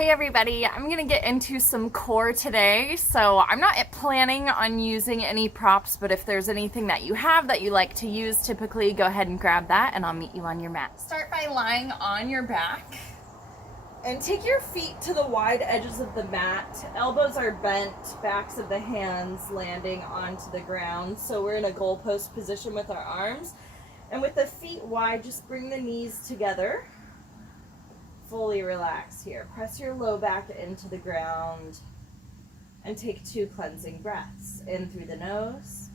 Hey everybody, I'm gonna get into some core today. So I'm not planning on using any props, but if there's anything that you have that you like to use, typically go ahead and grab that and I'll meet you on your mat. Start by lying on your back and take your feet to the wide edges of the mat. Elbows are bent, backs of the hands landing onto the ground. So we're in a goalpost position with our arms. And with the feet wide, just bring the knees together. Fully relax here. Press your low back into the ground and take 2 cleansing breaths. In through the nose.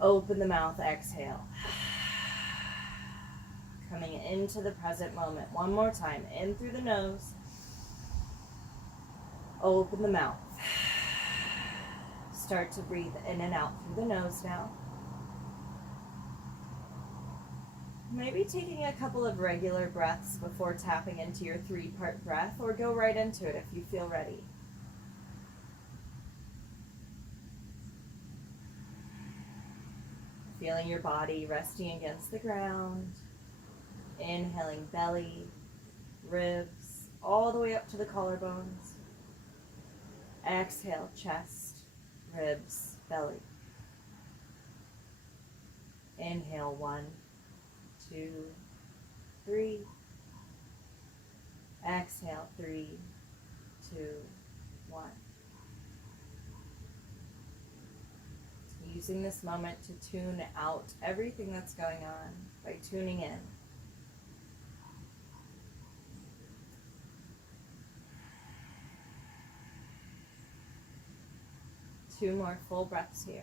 Open the mouth, exhale. Coming into the present moment. One more time. In through the nose. Open the mouth. Start to breathe in and out through the nose now. Maybe taking a couple of regular breaths before tapping into your 3-part breath, or go right into it if you feel ready. Feeling your body resting against the ground. Inhaling belly, ribs, all the way up to the collarbones. Exhale, chest, ribs, belly. Inhale, 1, 2, 3. Exhale, 3, 2, 1. Using this moment to tune out everything that's going on by tuning in. Two more full breaths here.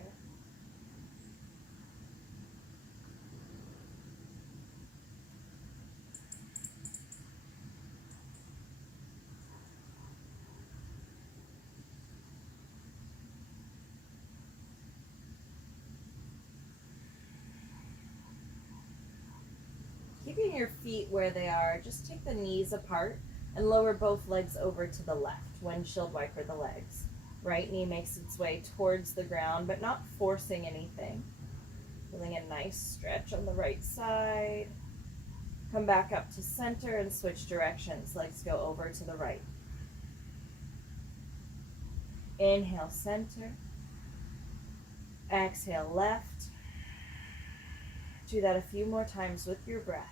Keeping your feet where they are, just take the knees apart and lower both legs over to the left. Windshield wiper the legs. Right knee makes its way towards the ground, but not forcing anything. Feeling a nice stretch on the right side. Come back up to center and switch directions. Legs go over to the right. Inhale, center. Exhale, left. Do that a few more times with your breath.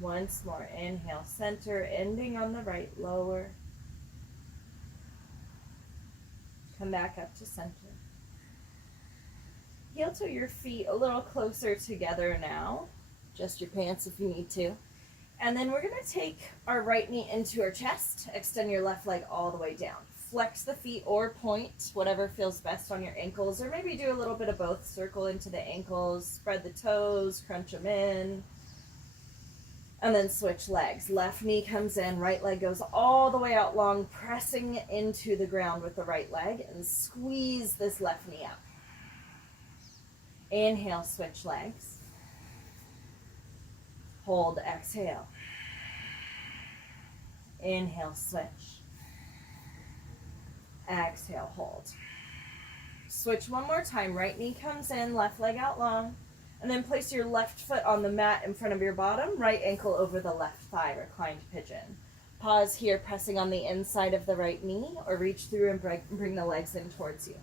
Once more, inhale, center, ending on the right, lower. Come back up to center. Heel to your feet a little closer together now. Adjust your pants if you need to. And then we're going to take our right knee into our chest. Extend your left leg all the way down. Flex the feet or point, whatever feels best on your ankles. Or maybe do a little bit of both. Circle into the ankles, spread the toes, crunch them in. And then switch legs. Left knee comes in, right leg goes all the way out long, pressing into the ground with the right leg. And squeeze this left knee up. Inhale, switch legs. Hold, exhale. Inhale, switch. Exhale, hold. Switch one more time. Right knee comes in, left leg out long. And then place your left foot on the mat in front of your bottom, right ankle over the left thigh, reclined pigeon. Pause here, pressing on the inside of the right knee, or reach through and bring the legs in towards you.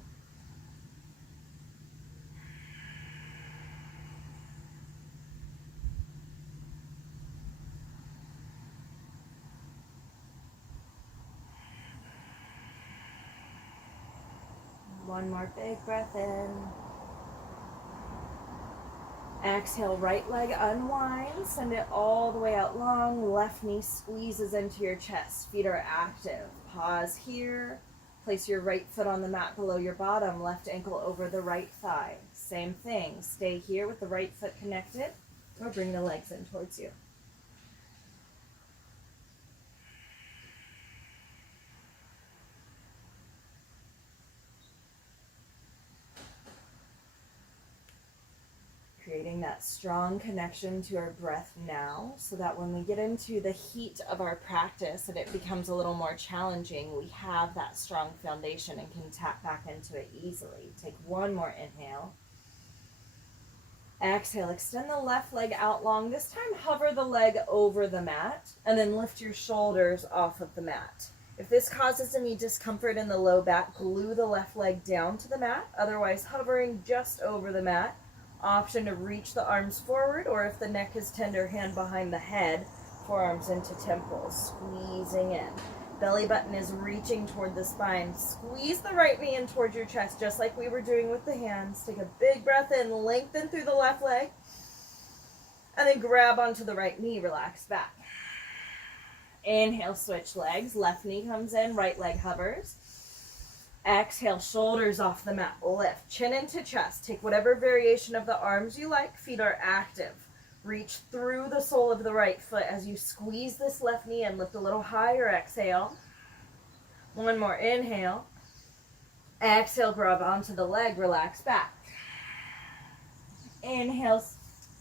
One more big breath in. Exhale, right leg unwinds, send it all the way out long. Left knee squeezes into your chest. Feet are active. Pause here. Place your right foot on the mat below your bottom. Left ankle over the right thigh. Same thing. Stay here with the right foot connected, or bring the legs in towards you. Creating that strong connection to our breath now, so that when we get into the heat of our practice and it becomes a little more challenging, we have that strong foundation and can tap back into it easily. Take one more inhale. Exhale, extend the left leg out long. This time, hover the leg over the mat and then lift your shoulders off of the mat. If this causes any discomfort in the low back, glue the left leg down to the mat. Otherwise, hovering just over the mat. Option to reach the arms forward, or if the neck is tender, hand behind the head, forearms into temples, squeezing in. Belly button is reaching toward the spine. Squeeze the right knee in towards your chest, just like we were doing with the hands. Take a big breath in, lengthen through the left leg, and then grab onto the right knee, relax back. Inhale, switch legs. Left knee comes in, right leg hovers. Exhale, shoulders off the mat, lift, chin into chest. Take whatever variation of the arms you like. Feet are active. Reach through the sole of the right foot as you squeeze this left knee and lift a little higher. Exhale. One more inhale. Exhale, grab onto the leg, relax back. Inhale,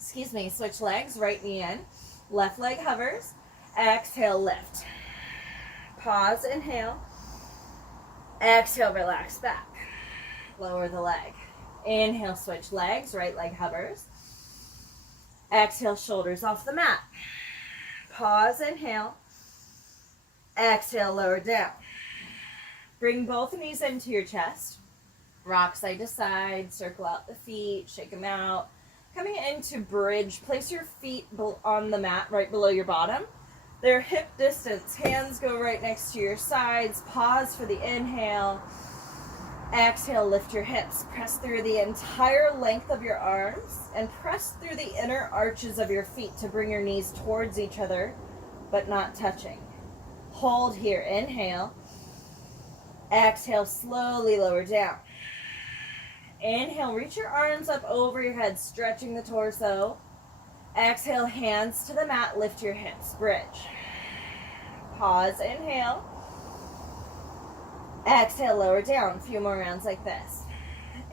switch legs, right knee in. Left leg hovers. Exhale, lift. Pause, inhale. Exhale, relax back. Lower the leg. Inhale, switch legs, right leg hovers. Exhale, shoulders off the mat. Pause, inhale. Exhale, lower down. Bring both knees into your chest. Rock side to side, circle out the feet, shake them out. Coming into bridge, place your feet on the mat right below your bottom. They're hip distance. Hands go right next to your sides. Pause for the inhale. Exhale, lift your hips. Press through the entire length of your arms and press through the inner arches of your feet to bring your knees towards each other, but not touching. Hold here. Inhale. Exhale, slowly lower down. Inhale, reach your arms up over your head, stretching the torso. Exhale, hands to the mat, lift your hips, bridge. Pause, inhale. Exhale, lower down. A few more rounds like this.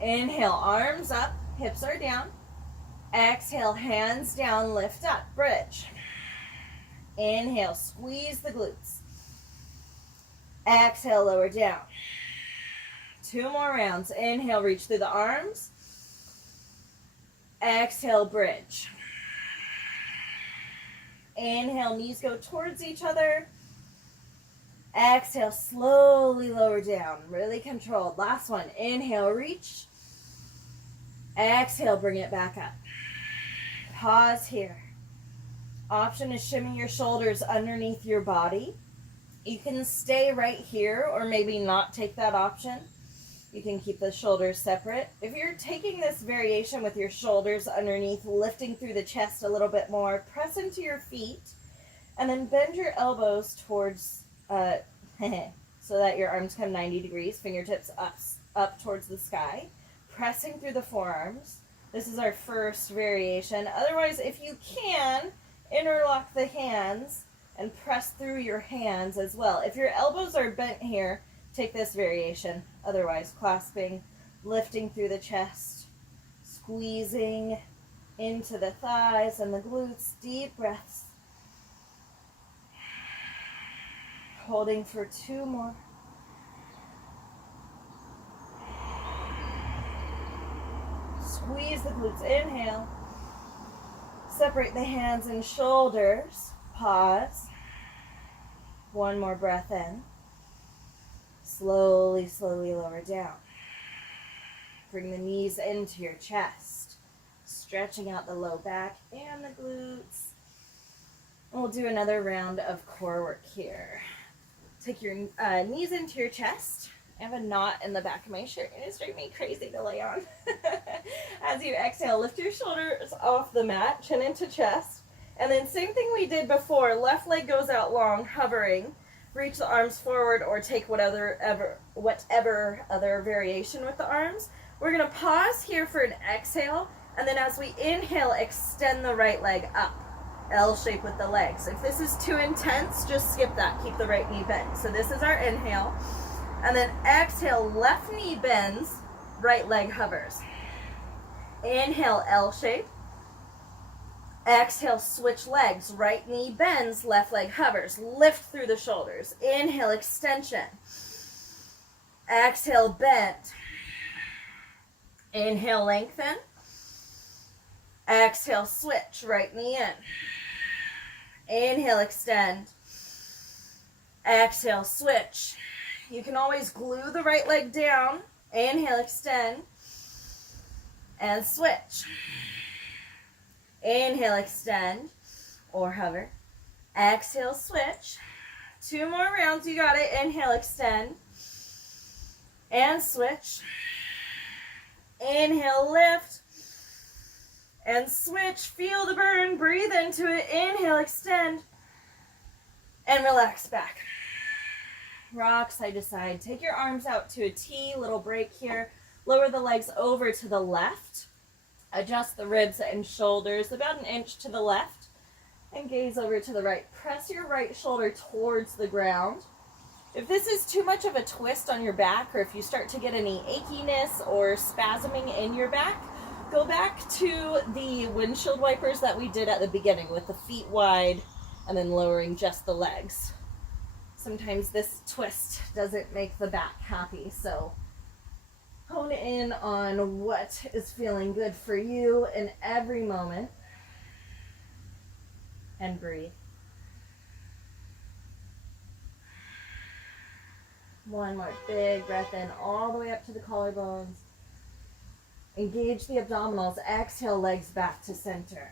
Inhale, arms up, hips are down. Exhale, hands down, lift up, bridge. Inhale, squeeze the glutes. Exhale, lower down. 2 more rounds. Inhale, reach through the arms. Exhale, bridge. Inhale, knees go towards each other. Exhale, slowly lower down. Really controlled. Last one. Inhale, reach. Exhale, bring it back up. Pause here. Option is shimmy your shoulders underneath your body. You can stay right here or maybe not take that option. You can keep the shoulders separate. If you're taking this variation with your shoulders underneath, lifting through the chest a little bit more, press into your feet and then bend your elbows towards, so that your arms come 90 degrees, fingertips up towards the sky, pressing through the forearms. This is our first variation. Otherwise, if you can, interlock the hands and press through your hands as well. If your elbows are bent here, take this variation. Otherwise, clasping, lifting through the chest, squeezing into the thighs and the glutes. Deep breaths. Holding for 2 more. Squeeze the glutes. Inhale. Separate the hands and shoulders. Pause. 1 more breath in. Slowly, slowly lower down. Bring the knees into your chest, stretching out the low back and the glutes. We'll do another round of core work here. Take your knees into your chest. I have a knot in the back of my shirt and it's driving me crazy to lay on. As you exhale, lift your shoulders off the mat, chin into chest. And then same thing we did before, left leg goes out long, hovering. Reach the arms forward or take whatever other variation with the arms. We're going to pause here for an exhale, and then as we inhale, extend the right leg up. L shape with the legs. If this is too intense, just skip that. Keep the right knee bent. So this is our inhale. And then exhale, left knee bends, right leg hovers. Inhale, L shape. Exhale, switch legs. Right knee bends, left leg hovers. Lift through the shoulders. Inhale, extension. Exhale, bend. Inhale, lengthen. Exhale, switch. Right knee in. Inhale, extend. Exhale, switch. You can always glue the right leg down. Inhale, extend. And switch. Inhale, extend, or hover. Exhale, switch. 2 more rounds, you got it. Inhale, extend, and switch. Inhale, lift, and switch. Feel the burn, breathe into it. Inhale, extend, and relax back. Rock side to side. Take your arms out to a T, little break here. Lower the legs over to the left. Adjust the ribs and shoulders about 1 inch to the left and gaze over to the right. Press your right shoulder towards the ground. If this is too much of a twist on your back, or if you start to get any achiness or spasming in your back, go back to the windshield wipers that we did at the beginning with the feet wide and then lowering just the legs. Sometimes this twist doesn't make the back happy, so hone in on what is feeling good for you in every moment. And breathe. One more big breath in, all the way up to the collarbones. Engage the abdominals. Exhale, legs back to center.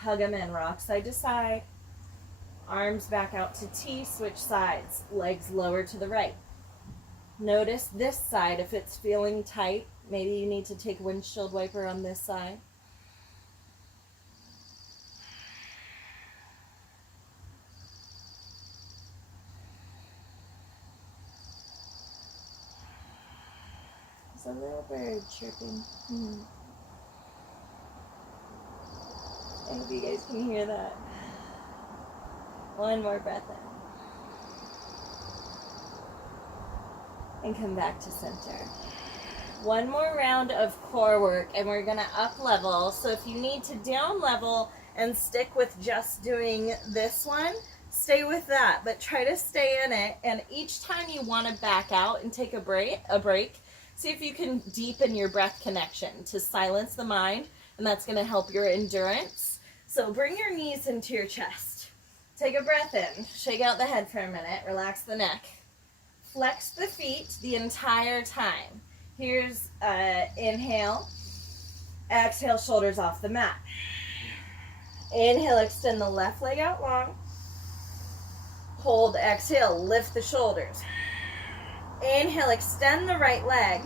Hug them in, rock side to side. Arms back out to T, switch sides. Legs lower to the right. Notice this side, if it's feeling tight, maybe you need to take a windshield wiper on this side. There's a little bird chirping. I hope you guys can hear that. One more breath in. And come back to center. One more round of core work and we're gonna up level. So if you need to down level and stick with just doing this one, stay with that, but try to stay in it. And each time you wanna back out and take a break, see if you can deepen your breath connection to silence the mind, and that's gonna help your endurance. So bring your knees into your chest. Take a breath in, shake out the head for a minute, relax the neck. Flex the feet the entire time. Here's inhale. Exhale, shoulders off the mat. Inhale, extend the left leg out long. Hold, exhale, lift the shoulders. Inhale, extend the right leg.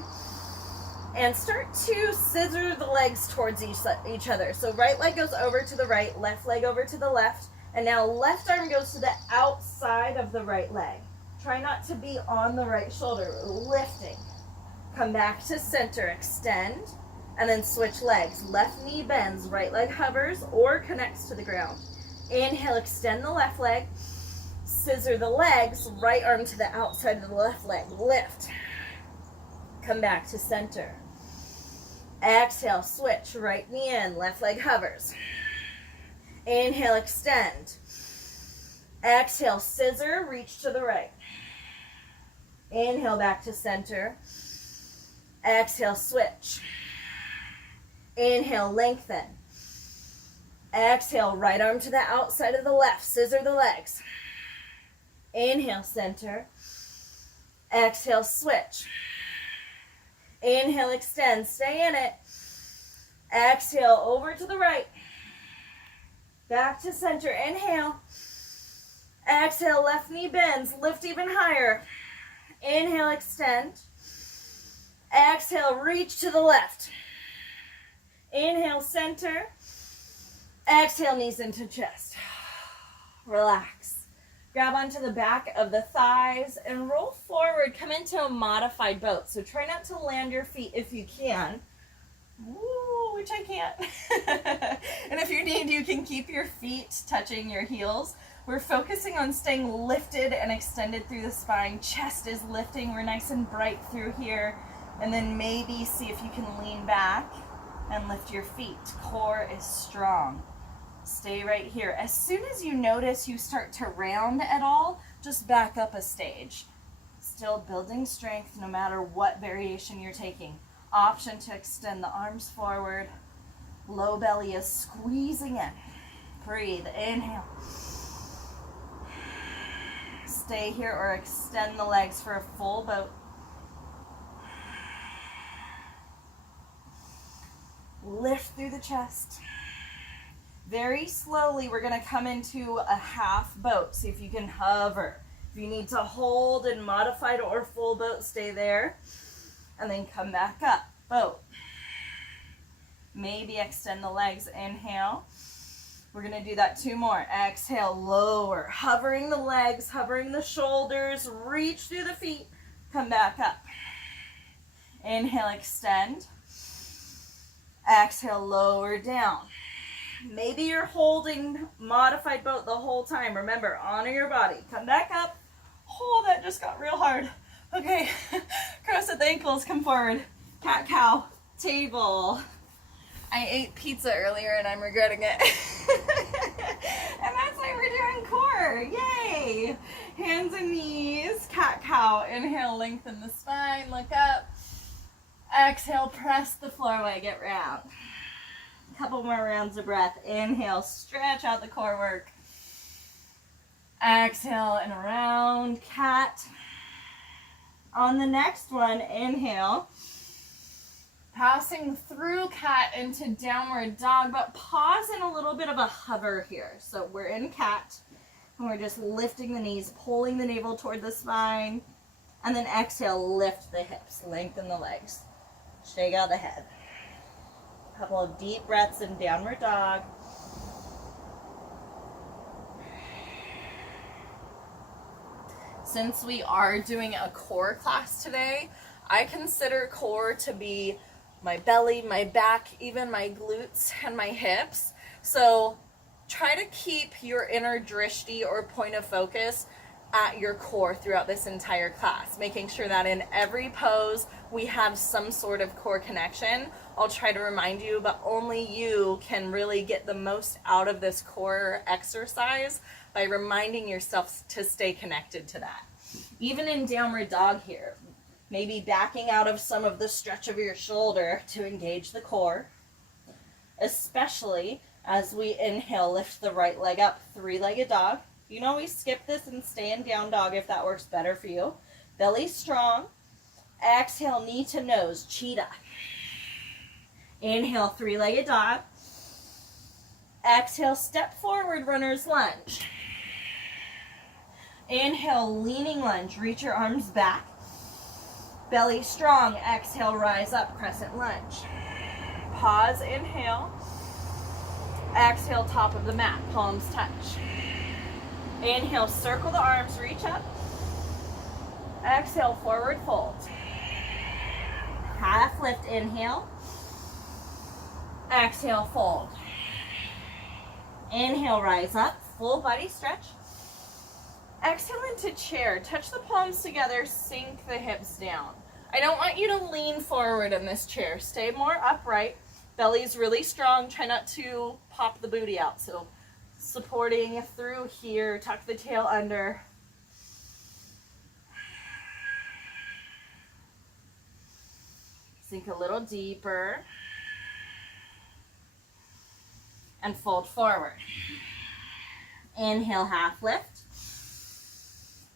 And start to scissor the legs towards each other. So right leg goes over to the right, left leg over to the left. And now left arm goes to the outside of the right leg. Try not to be on the right shoulder, lifting. Come back to center, extend, and then switch legs. Left knee bends, right leg hovers or connects to the ground. Inhale, extend the left leg, scissor the legs, right arm to the outside of the left leg, lift. Come back to center. Exhale, switch, right knee in, left leg hovers. Inhale, extend. Exhale, scissor, reach to the right. Inhale, back to center. Exhale, switch. Inhale, lengthen. Exhale, right arm to the outside of the left. Scissor the legs. Inhale, center. Exhale, switch. Inhale, extend. Stay in it. Exhale, over to the right. Back to center. Inhale. Exhale, left knee bends. Lift even higher. Inhale, extend. Exhale, reach to the left. Inhale, center. Exhale, knees into chest. Relax. Grab onto the back of the thighs and roll forward. Come into a modified boat. So try not to land your feet if you can. Ooh, which I can't. And if you need, you can keep your feet touching your heels. We're focusing on staying lifted and extended through the spine. Chest is lifting. We're nice and bright through here. And then maybe see if you can lean back and lift your feet. Core is strong. Stay right here. As soon as you notice you start to round at all, just back up a stage. Still building strength no matter what variation you're taking. Option to extend the arms forward. Low belly is squeezing in. Breathe, inhale. Stay here or extend the legs for a full boat. Lift through the chest. Very slowly, we're going to come into a half boat. See if you can hover. If you need to hold in modified or full boat, stay there. And then come back up. Boat. Maybe extend the legs. Inhale. We're going to do that 2 more. Exhale, lower. Hovering the legs, hovering the shoulders. Reach through the feet. Come back up. Inhale, extend. Exhale, lower down. Maybe you're holding modified boat the whole time. Remember, honor your body. Come back up. Oh, that just got real hard. Okay, cross at the ankles, come forward. Cat, cow, table. I ate pizza earlier and I'm regretting it. And that's why we're doing core. Yay! Hands and knees, cat, cow. Inhale, lengthen the spine, look up. Exhale, press the floor while I get round. Couple more rounds of breath. Inhale, stretch out the core work. Exhale and around, cat. On the next one, inhale. Passing through cat into downward dog, but pause in a little bit of a hover here. So we're in cat, and we're just lifting the knees, pulling the navel toward the spine, and then exhale, lift the hips, lengthen the legs. Shake out the head. Couple of deep breaths in downward dog. Since we are doing a core class today, I consider core to be my belly, my back, even my glutes and my hips. So try to keep your inner drishti or point of focus at your core throughout this entire class, making sure that in every pose we have some sort of core connection. I'll try to remind you, but only you can really get the most out of this core exercise by reminding yourself to stay connected to that. Even in downward dog here, maybe backing out of some of the stretch of your shoulder to engage the core, especially as we inhale, lift the right leg up, 3-legged dog. You can always skip this and stay in down dog if that works better for you. Belly strong. Exhale, knee to nose, cheetah. Inhale, 3-legged dog. Exhale, step forward, runner's lunge. Inhale, leaning lunge, reach your arms back. Belly strong, exhale, rise up, crescent lunge. Pause, inhale. Exhale, top of the mat, palms touch. Inhale, circle the arms, reach up. Exhale, forward fold. Half lift, inhale. Exhale, fold. Inhale, rise up, full body stretch. Exhale into chair. Touch the palms together, sink the hips down. I don't want you to lean forward in this chair. Stay more upright. Belly's really strong. Try not to pop the booty out. So supporting through here, tuck the tail under. Sink a little deeper. And fold forward. Inhale, half lift.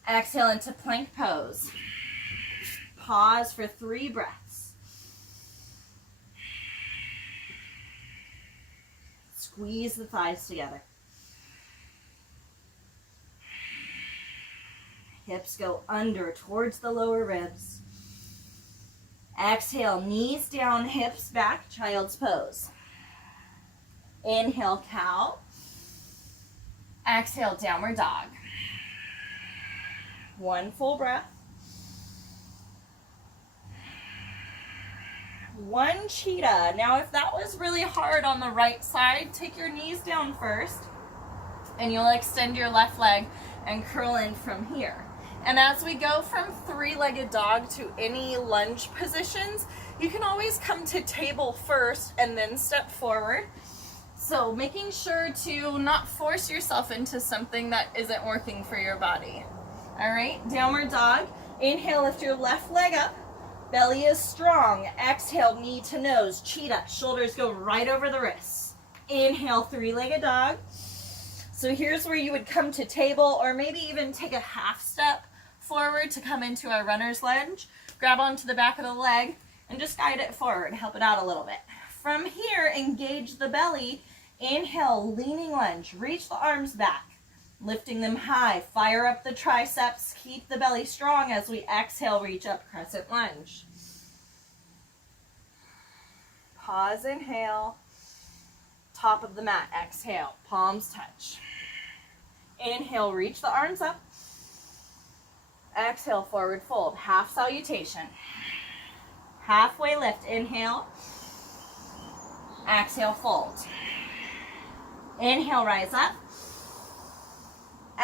Exhale into plank pose. Pause for 3 breaths. Squeeze the thighs together. Hips go under towards the lower ribs. Exhale, knees down, hips back, child's pose. Inhale, cow. Exhale, downward dog. 1 full breath. 1 cheetah. Now, if that was really hard on the right side, take your knees down first, and you'll extend your left leg and curl in from here. And as we go from 3-legged dog to any lunge positions, you can always come to table first and then step forward. So making sure to not force yourself into something that isn't working for your body. All right, downward dog. Inhale, lift your left leg up. Belly is strong. Exhale, knee to nose. Cheetah. Shoulders go right over the wrists. Inhale, three-legged dog. So here's where you would come to table, or maybe even take a half step forward to come into a runner's lunge. Grab onto the back of the leg and just guide it forward. Help it out a little bit. From here, engage the belly. Inhale, leaning lunge. Reach the arms back. Lifting them high. Fire up the triceps. Keep the belly strong as we exhale, reach up, crescent lunge. Pause, inhale. Top of the mat, exhale. Palms touch. Inhale, reach the arms up. Exhale, forward fold. Half salutation. Halfway lift, inhale. Exhale, fold. Inhale, rise up.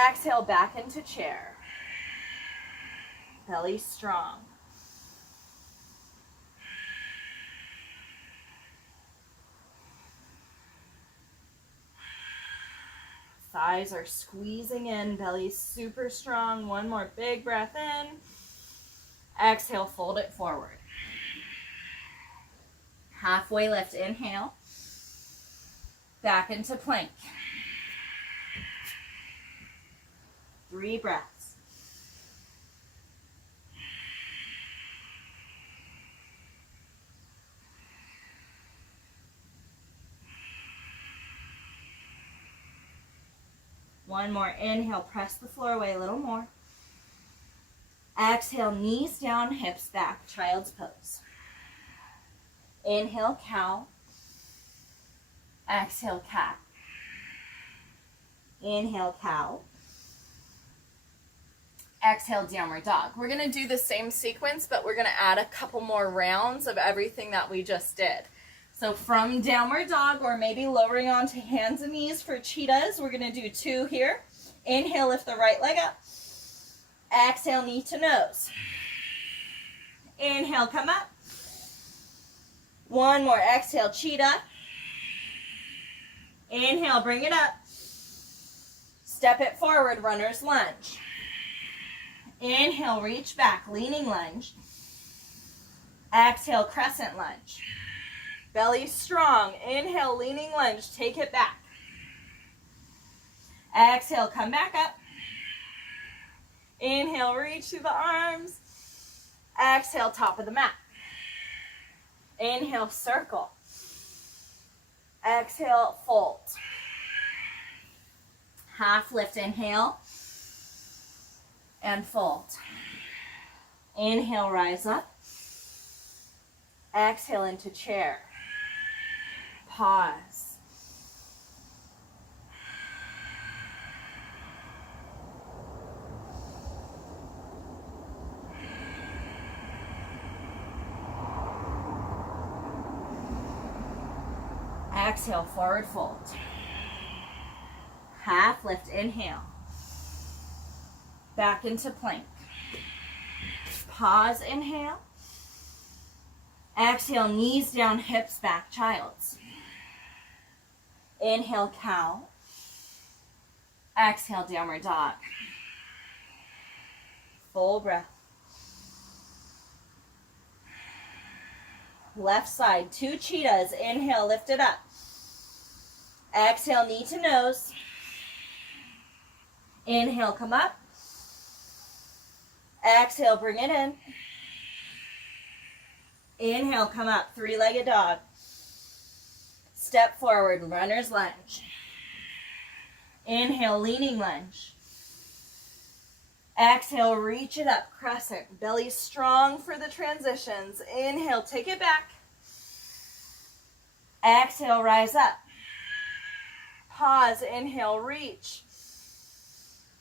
Exhale, back into chair. Belly strong. Thighs are squeezing in, belly super strong. One more big breath in. Exhale, fold it forward. Halfway lift, inhale. Back into plank. 3 breaths. One more. Inhale, press the floor away a little more. Exhale, knees down, hips back, child's pose. Inhale, cow. Exhale, cat. Inhale, cow. Exhale, downward dog. We're going to do the same sequence, but we're going to add a couple more rounds of everything that we just did. So from downward dog, or maybe lowering onto hands and knees for cheetahs, we're going to do 2 here. Inhale, lift the right leg up. Exhale, knee to nose. Inhale, come up. One more. Exhale, cheetah. Inhale, bring it up. Step it forward, runner's lunge. Inhale, reach back, leaning lunge. Exhale, crescent lunge. Belly strong. Inhale, leaning lunge. Take it back. Exhale, come back up. Inhale, reach through the arms. Exhale, top of the mat. Inhale, circle. Exhale, fold. Half lift, inhale. And fold. Inhale, rise up. Exhale into chair. Pause. Exhale, forward fold. Half lift, inhale. Back into plank. Pause, inhale. Exhale, knees down, hips back, child's. Inhale, cow. Exhale, downward dog. Full breath. Left side, 2 cheetahs. Inhale, lift it up. Exhale, knee to nose. Inhale, come up. Exhale, bring it in. Inhale, come up, 3-legged dog. Step forward, runner's lunge. Inhale, leaning lunge. Exhale, reach it up, crescent. Belly strong for the transitions. Inhale, take it back. Exhale, rise up. Pause, inhale, reach.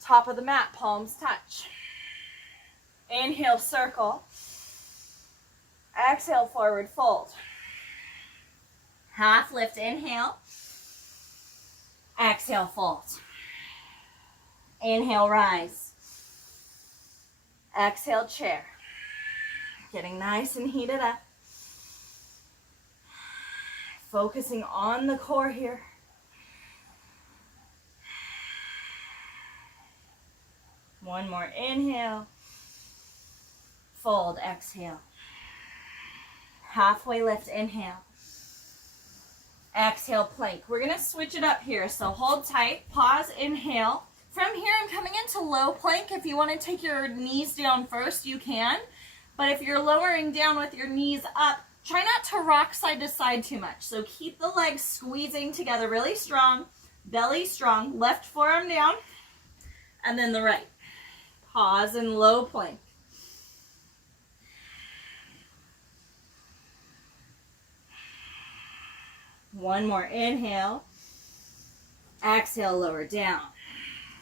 Top of the mat, palms touch. Inhale, circle. Exhale, forward fold. Half lift, inhale. Exhale, fold. Inhale, rise. Exhale, chair. Getting nice and heated up. Focusing on the core here. One more, inhale. Fold, exhale. Halfway lift, inhale. Exhale, plank. We're gonna switch it up here. So hold tight, pause, inhale. From here, I'm coming into low plank. If you wanna take your knees down first, you can. But if you're lowering down with your knees up, try not to rock side to side too much. So keep the legs squeezing together really strong, belly strong, left forearm down, and then the right. Pause in low plank. One more, inhale. Exhale, lower down.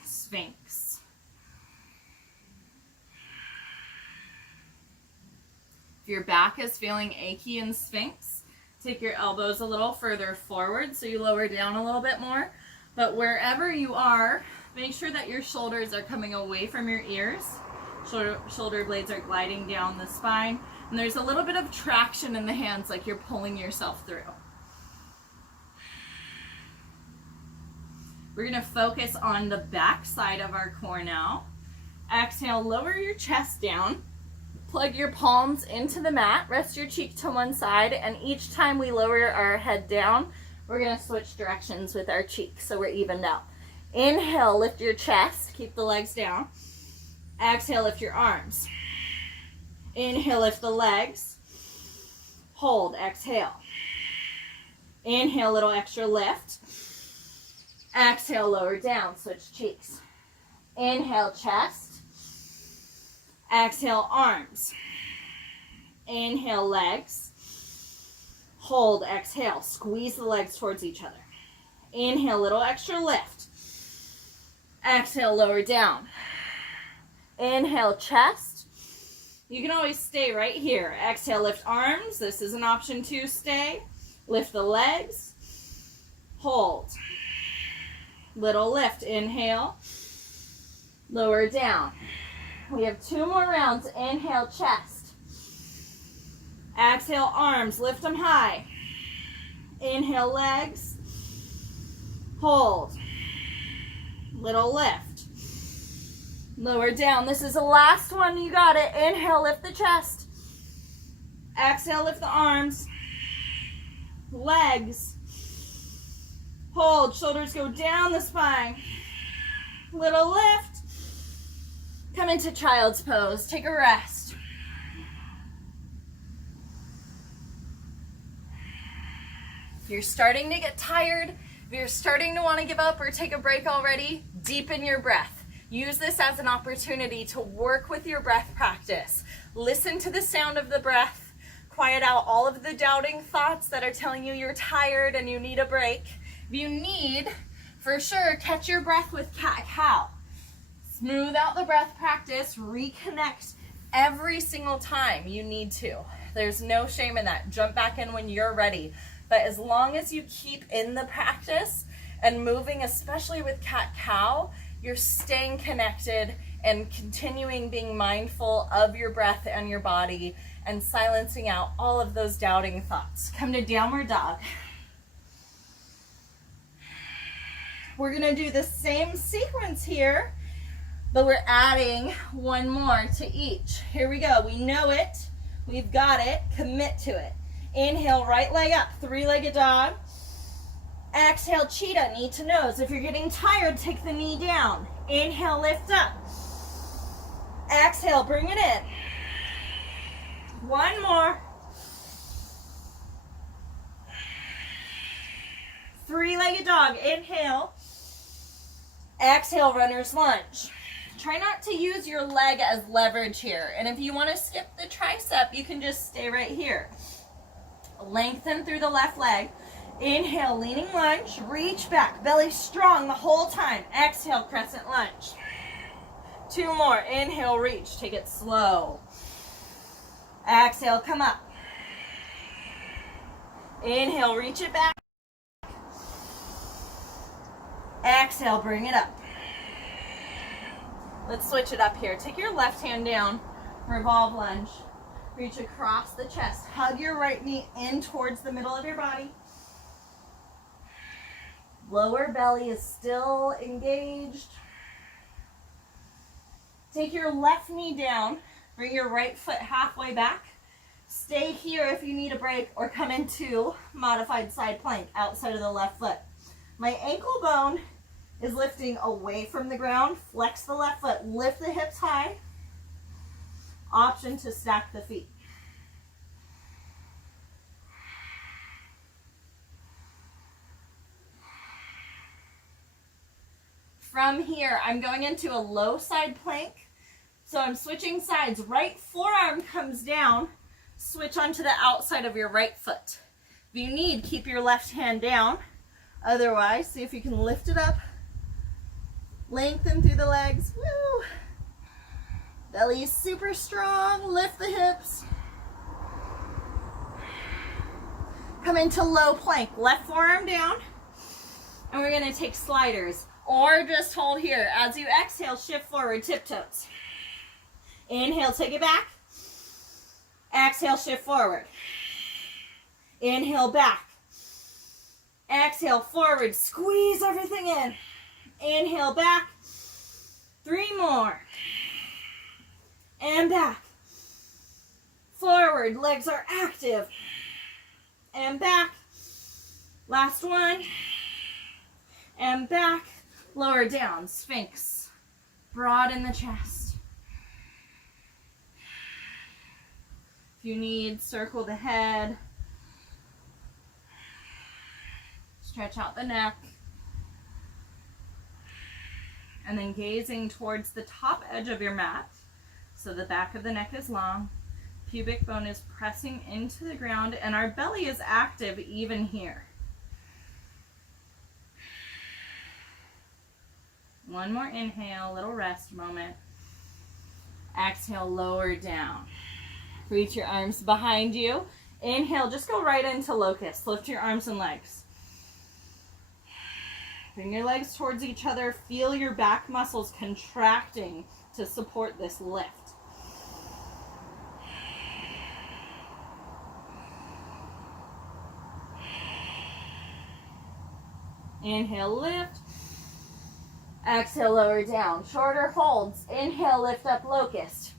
Sphinx. If your back is feeling achy in Sphinx, take your elbows a little further forward so you lower down a little bit more. But wherever you are, make sure that your shoulders are coming away from your ears. Shoulder blades are gliding down the spine. And there's a little bit of traction in the hands, like you're pulling yourself through. We're going to focus on the back side of our core now. Exhale, lower your chest down. Plug your palms into the mat. Rest your cheek to one side. And each time we lower our head down, we're going to switch directions with our cheeks so we're evened out. Inhale, lift your chest. Keep the legs down. Exhale, lift your arms. Inhale, lift the legs. Hold, exhale. Inhale, little extra lift. Exhale, lower down, switch cheeks. Inhale, chest. Exhale, arms. Inhale, legs. Hold, exhale. Squeeze the legs towards each other. Inhale, little extra lift. Exhale, lower down. Inhale, chest. You can always stay right here. Exhale, lift arms. This is an option to stay. Lift the legs. Hold. Little lift, inhale, lower down. We have 2 more rounds. Inhale, chest. Exhale, arms, lift them high. Inhale, legs. Hold. Little lift. Lower down. This is the last one. You got it. Inhale, lift the chest. Exhale, lift the arms. Legs. Hold, shoulders go down the spine. Little lift. Come into child's pose. Take a rest. If you're starting to get tired, if you're starting to want to give up or take a break already, deepen your breath. Use this as an opportunity to work with your breath practice. Listen to the sound of the breath. Quiet out all of the doubting thoughts that are telling you you're tired and you need a break. If you need, for sure, catch your breath with cat-cow. Smooth out the breath practice. Reconnect every single time you need to. There's no shame in that. Jump back in when you're ready. But as long as you keep in the practice and moving, especially with cat-cow, you're staying connected and continuing being mindful of your breath and your body and silencing out all of those doubting thoughts. Come to downward dog. We're going to do the same sequence here, but we're adding one more to each. Here we go. We know it. We've got it. Commit to it. Inhale, right leg up, 3-legged dog. Exhale, cheetah, knee to nose. If you're getting tired, take the knee down. Inhale, lift up. Exhale, bring it in. One more. 3-legged dog. Inhale. Exhale, runner's lunge. Try not to use your leg as leverage here. And if you want to skip the tricep, you can just stay right here. Lengthen through the left leg. Inhale, leaning lunge. Reach back. Belly strong the whole time. Exhale, crescent lunge. 2 more. Inhale, reach. Take it slow. Exhale, come up. Inhale, reach it back. Exhale, bring it up. Let's switch it up here. Take your left hand down. Revolve lunge. Reach across the chest. Hug your right knee in towards the middle of your body. Lower belly is still engaged. Take your left knee down. Bring your right foot halfway back. Stay here if you need a break, or come into modified side plank outside of the left foot. My ankle bone is lifting away from the ground. Flex the left foot, lift the hips high. Option to stack the feet. From here, I'm going into a low side plank. So I'm switching sides. Right forearm comes down. Switch onto the outside of your right foot. If you need, keep your left hand down. Otherwise, see if you can lift it up. Lengthen through the legs. Woo! Belly is super strong. Lift the hips. Come into low plank. Left forearm down. And we're going to take sliders. Or just hold here. As you exhale, shift forward, tiptoes. Inhale, take it back. Exhale, shift forward. Inhale, back. Exhale, forward. Squeeze everything in. Inhale, back. 3 more. And back. Forward, legs are active. And back. Last one. And back. Lower down, Sphinx. Broaden the chest. If you need, circle the head. Stretch out the neck. And then gazing towards the top edge of your mat. So the back of the neck is long. Pubic bone is pressing into the ground, and our belly is active even here. One more inhale, little rest moment. Exhale, lower down. Reach your arms behind you. Inhale, just go right into locust. Lift your arms and legs. Bring your legs towards each other. Feel your back muscles contracting to support this lift. Inhale, lift. Exhale, lower down. Shorter holds. Inhale, lift up, locust.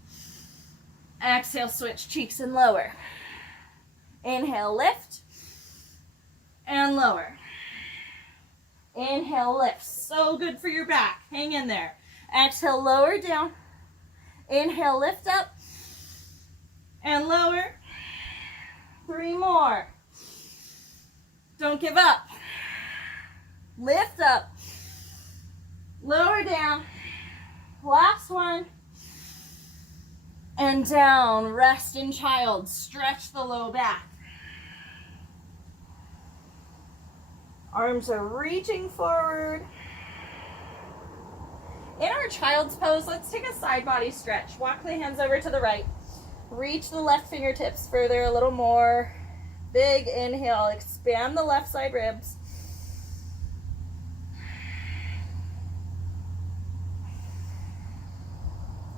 Exhale, switch cheeks and lower. Inhale, lift. And lower. Inhale, lift. So good for your back. Hang in there. Exhale, lower down. Inhale, lift up. And lower. 3 more. Don't give up. Lift up. Lower down. Last one. And down. Rest in child. Stretch the low back. Arms are reaching forward. In our child's pose, let's take a side body stretch. Walk the hands over to the right. Reach the left fingertips further a little more. Big inhale. Expand the left side ribs.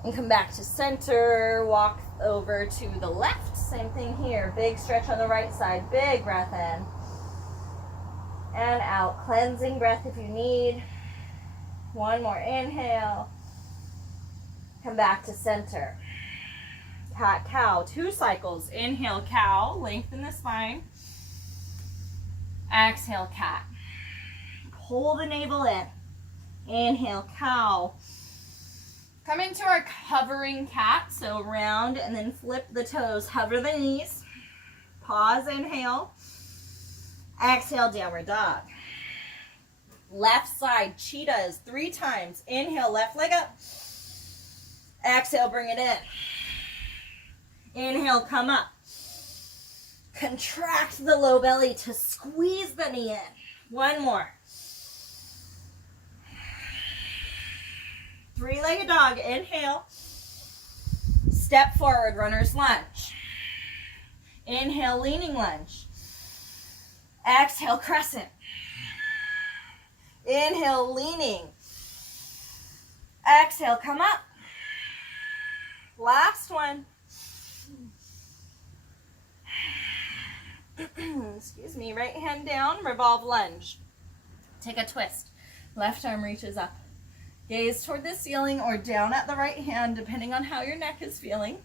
And come back to center. Walk over to the left. Same thing here. Big stretch on the right side. Big breath in. And out. Cleansing breath if you need. One more inhale. Come back to center. Cat, cow. 2 cycles. Inhale, cow. Lengthen the spine. Exhale, cat. Pull the navel in. Inhale, cow. Come into our hovering cat. So round and then flip the toes. Hover the knees. Pause, inhale. Exhale, downward dog. Left side, cheetahs 3 times. Inhale, left leg up. Exhale, bring it in. Inhale, come up. Contract the low belly to squeeze the knee in. One more. 3-legged dog. Inhale. Step forward, runner's lunge. Inhale, leaning lunge. Exhale, crescent. Inhale, leaning. Exhale, come up. Last one. Excuse me. Right hand down, revolve lunge. Take a twist. Left arm reaches up. Gaze toward the ceiling or down at the right hand, depending on how your neck is feeling.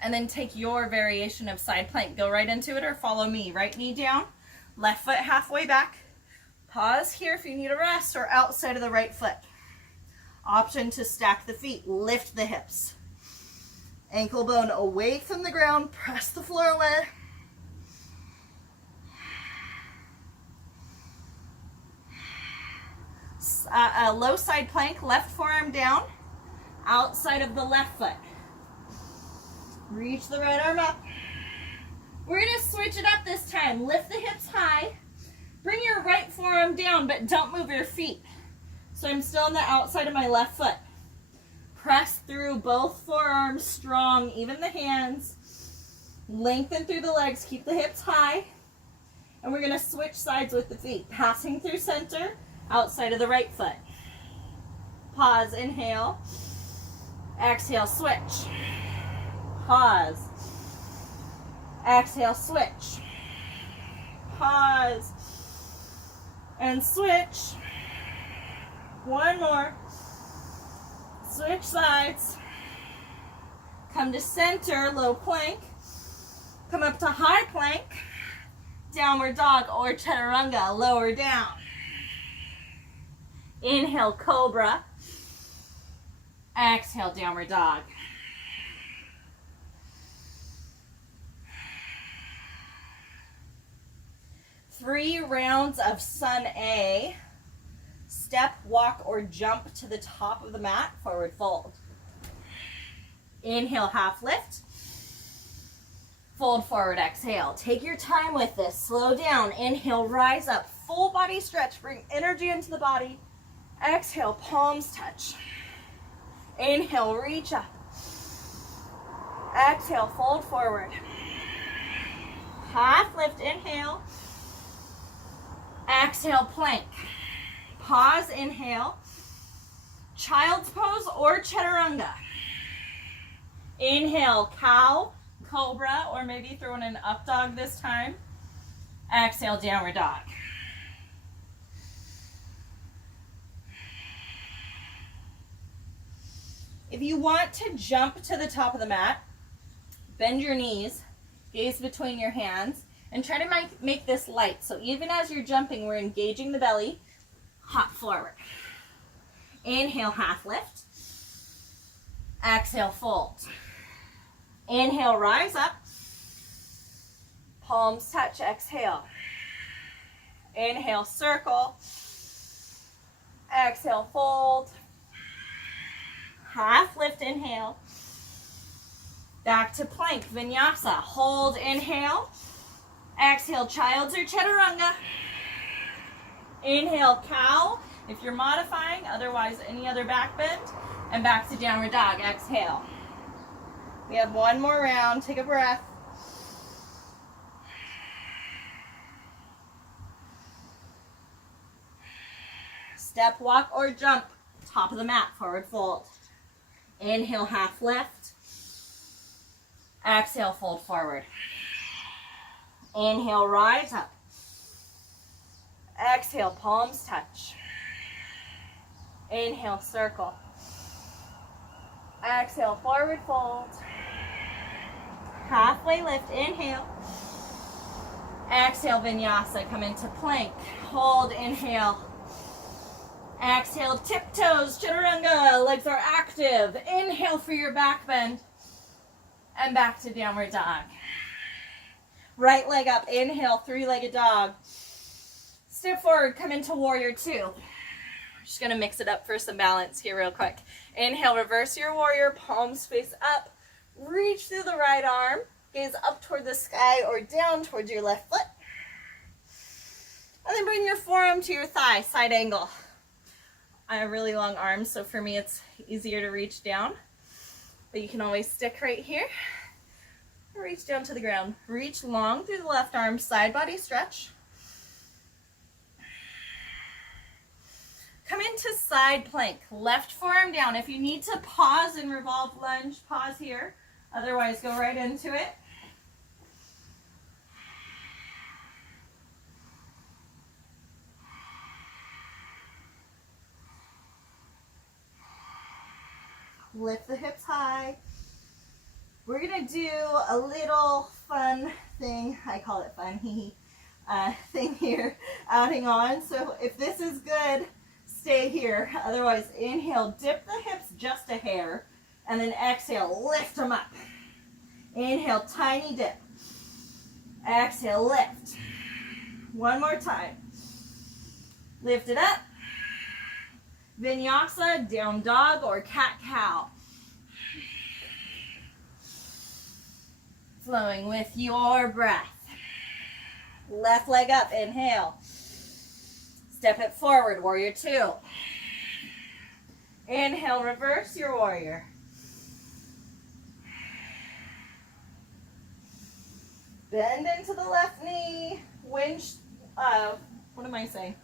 And then take your variation of side plank. Go right into it or follow me. Right knee down, left foot halfway back. Pause here if you need a rest or outside of the right foot. Option to stack the feet, lift the hips. Ankle bone away from the ground, press the floor away. A low side plank, left forearm down, outside of the left foot. Reach the right arm up. We're going to switch it up this time. Lift the hips high. Bring your right forearm down, but don't move your feet. So I'm still on the outside of my left foot. Press through both forearms strong, even the hands. Lengthen through the legs, keep the hips high. And we're going to switch sides with the feet. Passing through center, outside of the right foot. Pause, inhale. Exhale, switch. Pause. Exhale, switch. Pause. And switch. One more. Switch sides. Come to center, low plank. Come up to high plank. Downward dog or chaturanga, lower down. Inhale, cobra. Exhale, downward dog. Three rounds of Sun A. Step, walk, or jump to the top of the mat, forward fold. Inhale, half lift. Fold forward, exhale. Take your time with this. Slow down. Inhale, rise up. Full body stretch. Bring energy into the body. Exhale, palms touch. Inhale, reach up. Exhale, fold forward. Half lift, inhale. Exhale, plank. Pause, inhale. Child's pose or chaturanga. Inhale, cow, cobra, or maybe throw in an up dog this time. Exhale, downward dog. If you want to jump to the top of the mat, bend your knees, gaze between your hands, and try to make this light. So even as you're jumping, we're engaging the belly. Hop forward. Inhale, half lift. Exhale, fold. Inhale, rise up. Palms touch, exhale. Inhale, circle. Exhale, fold. Half lift, inhale. Back to plank, vinyasa. Hold, inhale. Exhale, child's or chaturanga. Inhale, cow, if you're modifying, otherwise any other back bend. And back to downward dog, exhale. We have one more round, take a breath. Step, walk, or jump, top of the mat, forward fold. Inhale, half lift. Exhale, fold forward. Inhale, rise up. Exhale, palms touch. Inhale, circle. Exhale, forward fold. Halfway lift, inhale. Exhale, vinyasa, come into plank. Hold, inhale. Exhale, tiptoes, chaturanga, legs are active. Inhale for your back bend. And back to downward dog. Right leg up, inhale, three-legged dog. Step forward, come into warrior two. We're just gonna mix it up for some balance here real quick. Inhale, reverse your warrior, palms face up. Reach through the right arm, gaze up toward the sky or down towards your left foot. And then bring your forearm to your thigh, side angle. I have really long arms, so for me it's easier to reach down. But you can always stick right here. Reach down to the ground. Reach long through the left arm, side body stretch. Come into side plank, left forearm down. If you need to pause and revolve lunge, pause here. Otherwise, go right into it. Lift the hips high. We're gonna do a little fun thing. I call it fun, thing here, adding on. So if this is good, stay here. Otherwise, inhale, dip the hips just a hair, and then exhale, lift them up. Inhale, tiny dip. Exhale, lift. One more time. Lift it up. Vinyasa, down dog, or cat-cow. Flowing with your breath. Left leg up, inhale. Step it forward, warrior two. Inhale, reverse your warrior. Bend into the left knee. What am I saying?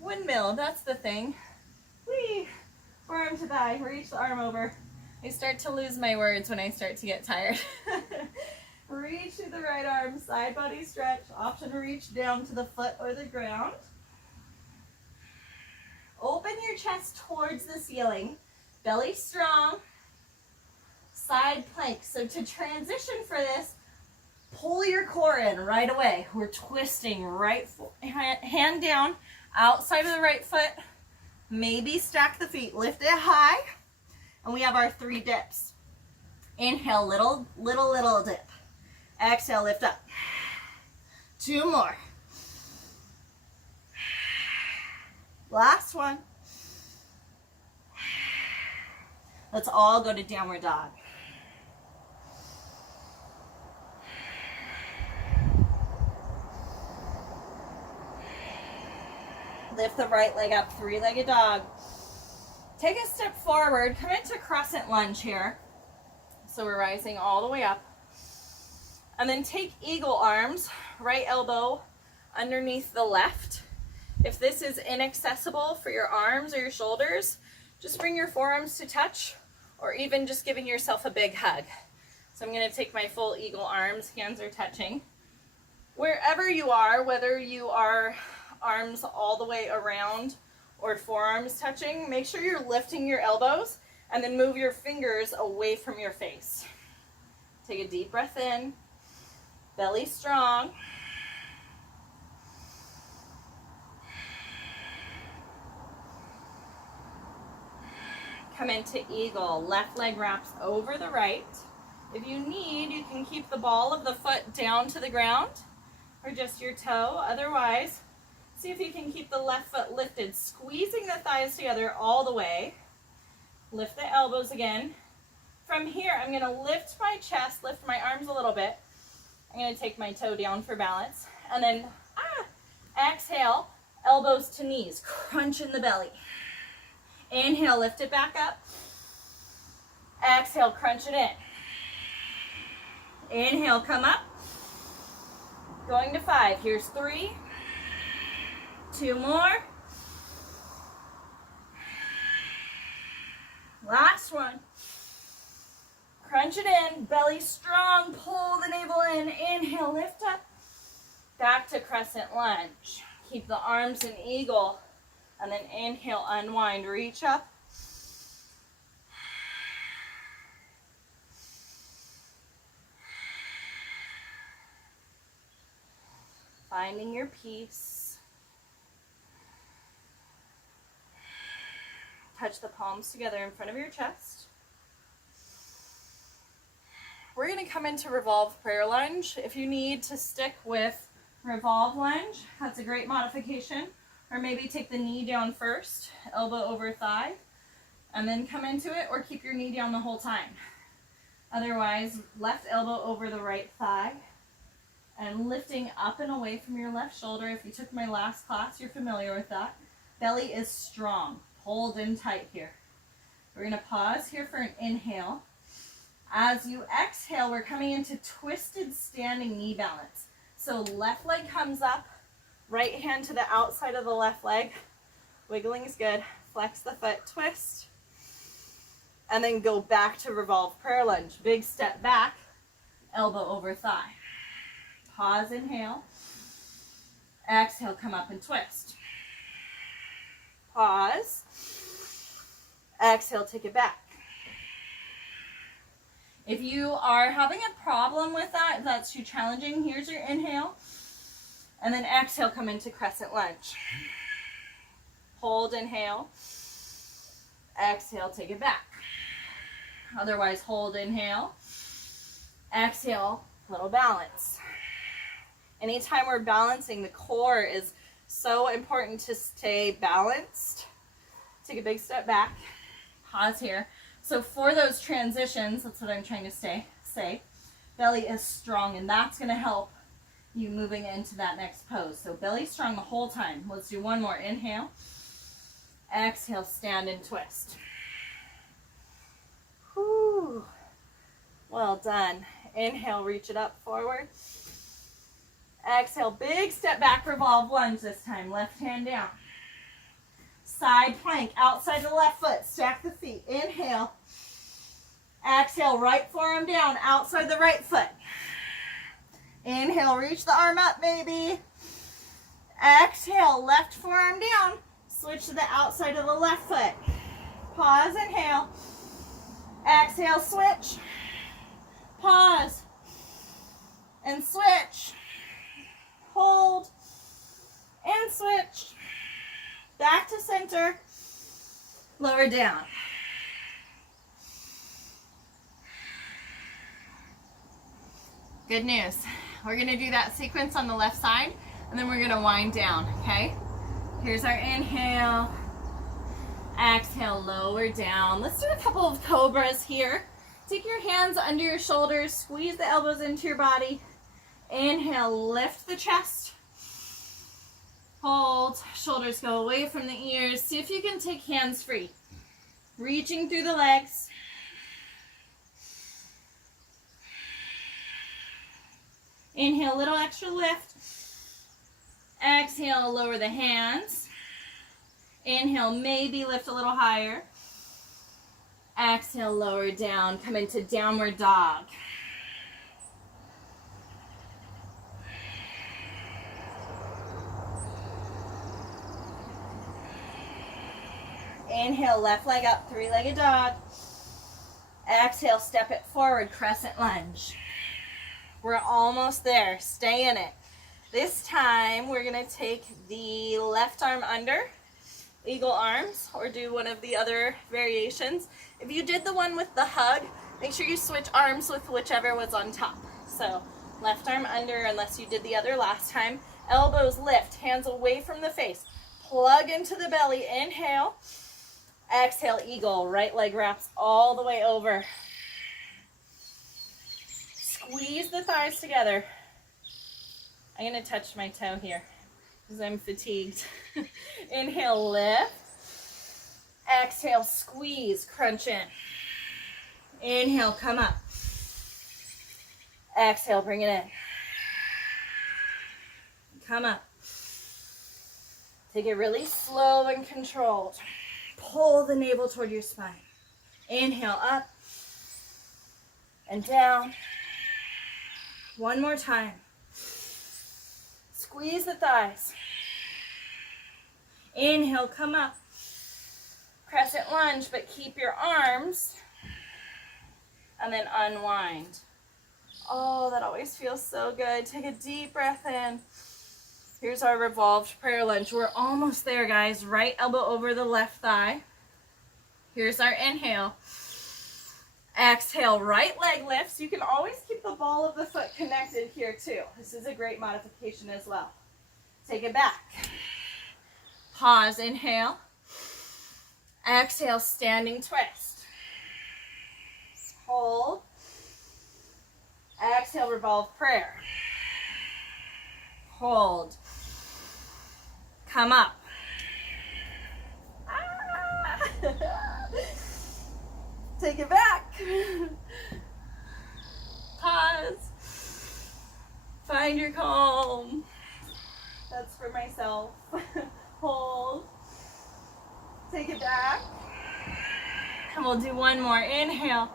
Windmill, that's the thing. Whee! Arm to thigh, reach the arm over. I start to lose my words when I start to get tired. Reach through the right arm, side body stretch. Option to reach down to the foot or the ground. Open your chest towards the ceiling. Belly strong. Side plank. So to transition for this, pull your core in right away. We're twisting right hand down, outside of the right foot. Maybe stack the feet, lift it high. And we have our 3 dips. Inhale, little dip. Exhale, lift up. 2 more. Last one. Let's all go to downward dog. Lift the right leg up, 3-legged dog. Take a step forward, come into crescent lunge here. So we're rising all the way up. And then take eagle arms, right elbow underneath the left. If this is inaccessible for your arms or your shoulders, just bring your forearms to touch, or even just giving yourself a big hug. So I'm gonna take my full eagle arms, hands are touching. Wherever you are, whether you are arms all the way around or forearms touching, make sure you're lifting your elbows and then move your fingers away from your face. Take a deep breath in, belly strong. Come into eagle, left leg wraps over the right. If you need, you can keep the ball of the foot down to the ground or just your toe. Otherwise, see if you can keep the left foot lifted, squeezing the thighs together all the way. Lift the elbows again. From here, I'm going to lift my chest, lift my arms a little bit. I'm going to take my toe down for balance. And then, exhale, elbows to knees, crunch in the belly. Inhale, lift it back up. Exhale, crunch it in. Inhale, come up. Going to 5. Here's 3. 2 more. Last one. Crunch it in, belly strong, pull the navel in. Inhale, lift up. Back to crescent lunge. Keep the arms in eagle. And then inhale, unwind, reach up. Finding your peace. Touch the palms together in front of your chest. We're going to come into revolve prayer lunge. If you need to stick with revolve lunge, that's a great modification. Or maybe take the knee down first, elbow over thigh, and then come into it, or keep your knee down the whole time. Otherwise, left elbow over the right thigh, and lifting up and away from your left shoulder. If you took my last class, you're familiar with that. Belly is strong, hold in tight here. We're going to pause here for an inhale. As you exhale, we're coming into twisted standing knee balance. So left leg comes up, right hand to the outside of the left leg. Wiggling is good. Flex the foot, twist. And then go back to revolve prayer lunge. Big step back, elbow over thigh. Pause, inhale. Exhale, come up and twist. Pause. Exhale, take it back. If you are having a problem with that, if that's too challenging, here's your inhale. And then exhale, come into crescent lunge. Hold, inhale. Exhale, take it back. Otherwise, hold, inhale. Exhale, little balance. Anytime we're balancing, the core is so important to stay balanced. Take a big step back. Pause here. So for those transitions, that's what I'm trying to say. Belly is strong, and that's going to help you moving into that next pose. So belly strong the whole time. Let's do one more. Inhale. Exhale, stand and twist. Whew. Well done. Inhale, reach it up forward. Exhale, big step back, revolve lunge this time. Left hand down. Side plank, outside the left foot. Stack the feet. Inhale. Exhale, right forearm down, outside the right foot. Inhale, reach the arm up, baby. Exhale, left forearm down. Switch to the outside of the left foot. Pause, inhale. Exhale, switch. Pause. And switch. Hold. And switch. Back to center. Lower down. Good news. We're going to do that sequence on the left side, and then we're going to wind down, okay? Here's our inhale. Exhale, lower down. Let's do a couple of cobras here. Take your hands under your shoulders, squeeze the elbows into your body. Inhale, lift the chest. Hold, shoulders go away from the ears. See if you can take hands free. Reaching through the legs. Inhale, little extra lift. Exhale, lower the hands. Inhale, maybe lift a little higher. Exhale, lower down. Come into downward dog. Inhale, left leg up, three-legged dog. Exhale, step it forward, crescent lunge. We're almost there. Stay in it. This time, we're going to take the left arm under, eagle arms, or do one of the other variations. If you did the one with the hug, make sure you switch arms with whichever was on top. So, left arm under, unless you did the other last time. Elbows lift, hands away from the face. Plug into the belly. Inhale. Exhale, eagle. Right leg wraps all the way over. Squeeze the thighs together. I'm going to touch my toe here because I'm fatigued. Inhale, lift. Exhale, squeeze, crunch in. Inhale, come up. Exhale, bring it in. Come up. Take it really slow and controlled. Pull the navel toward your spine. Inhale, up and down. One more time. Squeeze the thighs. Inhale, come up. Crescent lunge, but keep your arms. And then unwind. Oh, that always feels so good. Take a deep breath in. Here's our revolved prayer lunge. We're almost there, guys. Right elbow over the left thigh. Here's our inhale. Exhale, right leg lifts. You can always keep the ball of the foot connected here too. This is a great modification as well. Take it back. Pause, inhale. Exhale, standing twist. Hold. Exhale, revolve prayer. Hold. Come up. Ah. Take it back. Pause. Find your calm. That's for myself. Hold. Take it back. And we'll do one more. Inhale.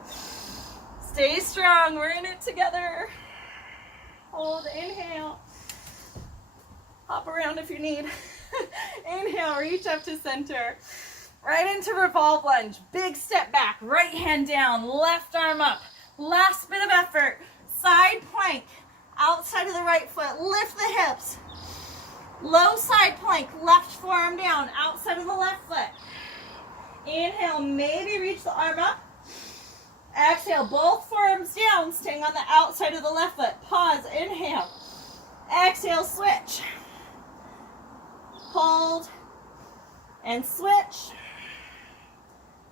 Stay strong. We're in it together. Hold. Inhale. Hop around if you need. Inhale. Reach up to center. Right into revolve lunge. Big step back. Right hand down. Left arm up. Last bit of effort. Side plank. Outside of the right foot. Lift the hips. Low side plank. Left forearm down. Outside of the left foot. Inhale. Maybe reach the arm up. Exhale. Both forearms down. Staying on the outside of the left foot. Pause. Inhale. Exhale. Switch. Hold. And switch.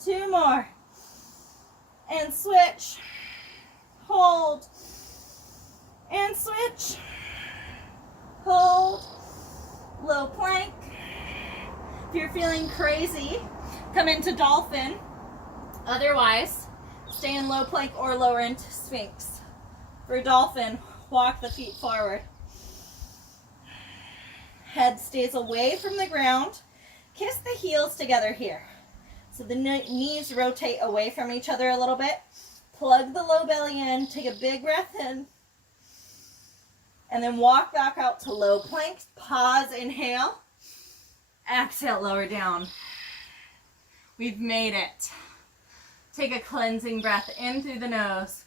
2 more. And switch. Hold. And switch. Hold. Low plank. If you're feeling crazy, come into dolphin. Otherwise, stay in low plank or lower into sphinx. For dolphin, walk the feet forward. Head stays away from the ground. Kiss the heels together here. So the knees rotate away from each other a little bit. Plug the low belly in. Take a big breath in. And then walk back out to low plank. Pause, inhale. Exhale, lower down. We've made it. Take a cleansing breath in through the nose.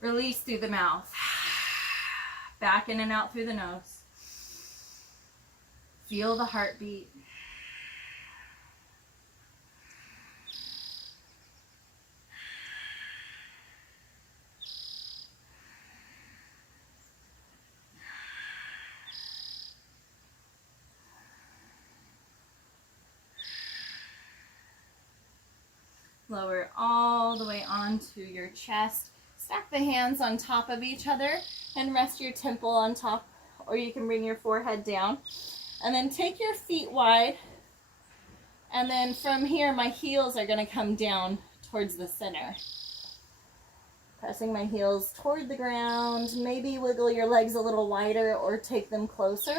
Release through the mouth. Back in and out through the nose. Feel the heartbeat. Lower all the way onto your chest. Stack the hands on top of each other and rest your temple on top, or you can bring your forehead down. And then take your feet wide. And then from here, my heels are going to come down towards the center. Pressing my heels toward the ground. Maybe wiggle your legs a little wider or take them closer.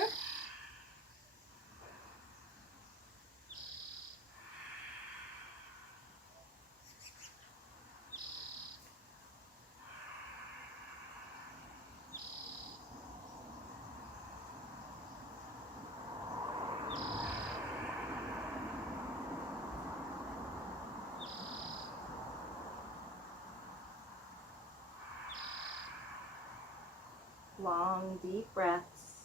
Long, deep breaths.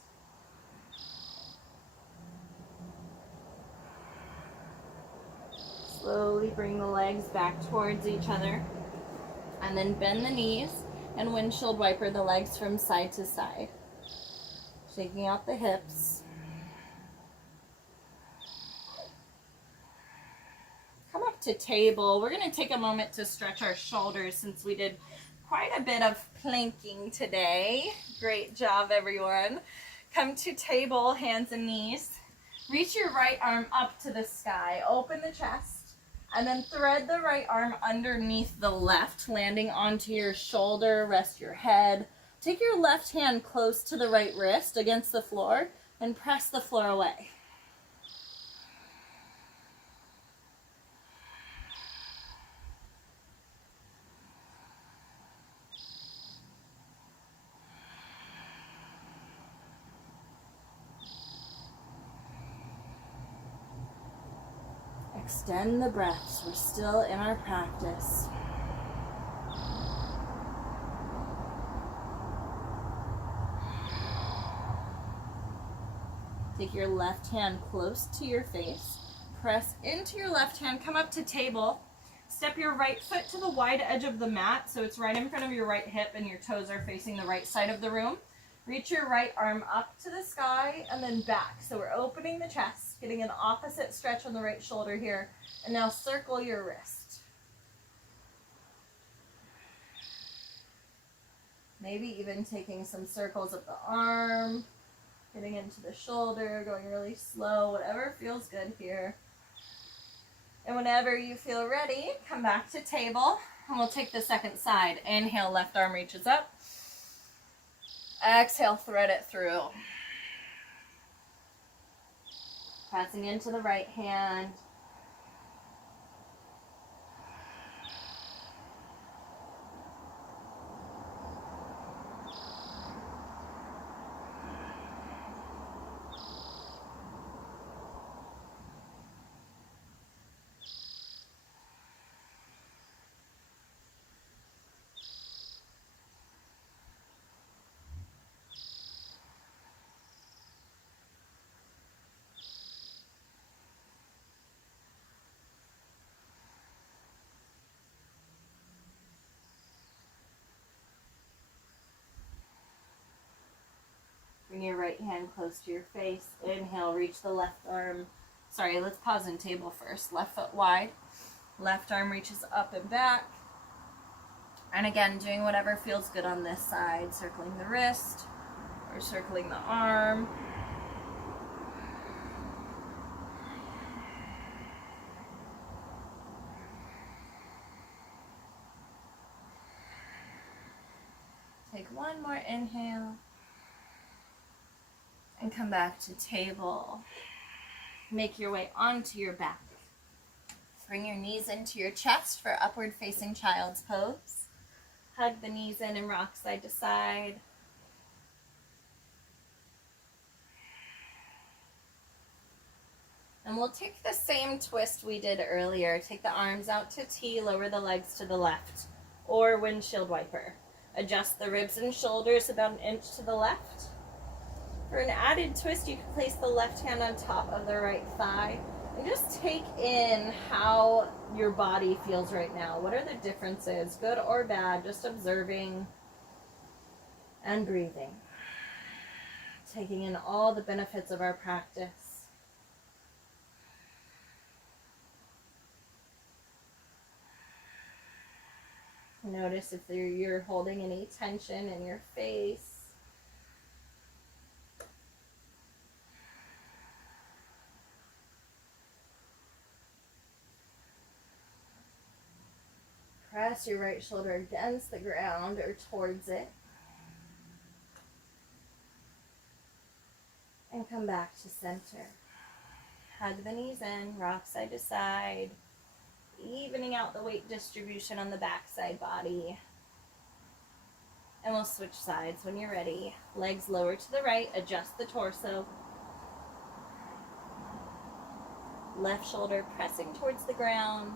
Slowly bring the legs back towards each other. And then bend the knees and windshield wiper the legs from side to side. Shaking out the hips. Come up to table. We're going to take a moment to stretch our shoulders since we did quite a bit of planking today. Great job, everyone. Come to table, hands and knees. Reach your right arm up to the sky. Open the chest. And then thread the right arm underneath the left, landing onto your shoulder. Rest your head. Take your left hand close to the right wrist against the floor and press the floor away. Extend the breaths. We're still in our practice. Take your left hand close to your face. Press into your left hand. Come up to table. Step your right foot to the wide edge of the mat, so it's right in front of your right hip and your toes are facing the right side of the room. Reach your right arm up to the sky and then back. So we're opening the chest, getting an opposite stretch on the right shoulder here. And now circle your wrist. Maybe even taking some circles of the arm, getting into the shoulder, going really slow, whatever feels good here. And whenever you feel ready, come back to table and we'll take the second side. Inhale, left arm reaches up. Exhale, thread it through. Passing into the right hand. Bring your right hand close to your face. Inhale, reach the left arm. Sorry, let's pause and table first. Left foot wide. Left arm reaches up and back. And again, doing whatever feels good on this side. Circling the wrist or circling the arm. Take one more inhale. And come back to table. Make your way onto your back. Bring your knees into your chest for upward facing child's pose. Hug the knees in and rock side to side. And we'll take the same twist we did earlier. Take the arms out to T, lower the legs to the left, or windshield wiper. Adjust the ribs and shoulders about an inch to the left. For an added twist, you can place the left hand on top of the right thigh and just take in how your body feels right now. What are the differences, good or bad? Just observing and breathing. Taking in all the benefits of our practice. Notice if you're holding any tension in your face. Press your right shoulder against the ground or towards it. And come back to center. Hug the knees in, rock side to side, evening out the weight distribution on the backside body. And we'll switch sides when you're ready. Legs lower to the right, adjust the torso. Left shoulder pressing towards the ground.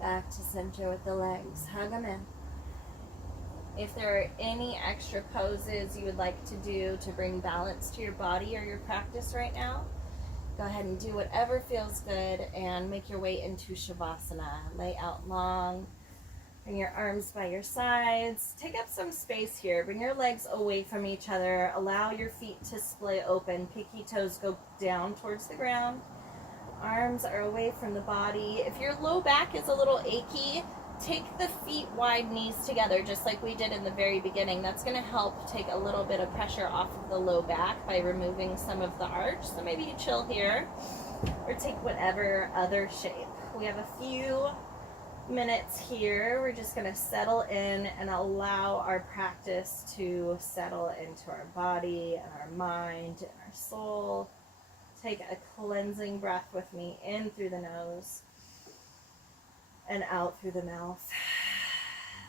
Back to center with the legs. Hug them in. If there are any extra poses you would like to do to bring balance to your body or your practice right now, go ahead and do whatever feels good and make your way into Shavasana. Lay out long. Bring your arms by your sides. Take up some space here. Bring your legs away from each other. Allow your feet to split open. Pinky toes go down towards the ground. Arms are away from the body. If your low back is a little achy, take the feet wide, knees together, just like we did in the very beginning. That's going to help take a little bit of pressure off of the low back by removing some of the arch. So maybe you chill here or take whatever other shape. We have a few minutes here. We're just going to settle in and allow our practice to settle into our body and our mind and our soul. Take a cleansing breath with me, in through the nose and out through the mouth.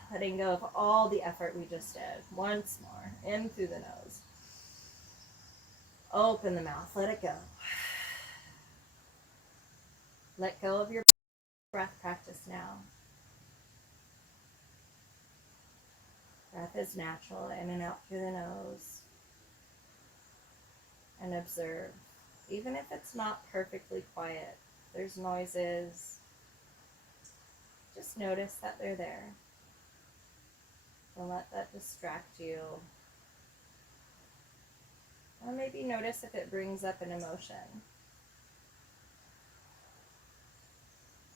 Letting go of all the effort we just did. Once more, in through the nose. Open the mouth, let it go. Let go of your breath practice now. Breath is natural, in and out through the nose. And observe. Even if it's not perfectly quiet, there's noises, just notice that they're there. Don't let that distract you. Or maybe notice if it brings up an emotion.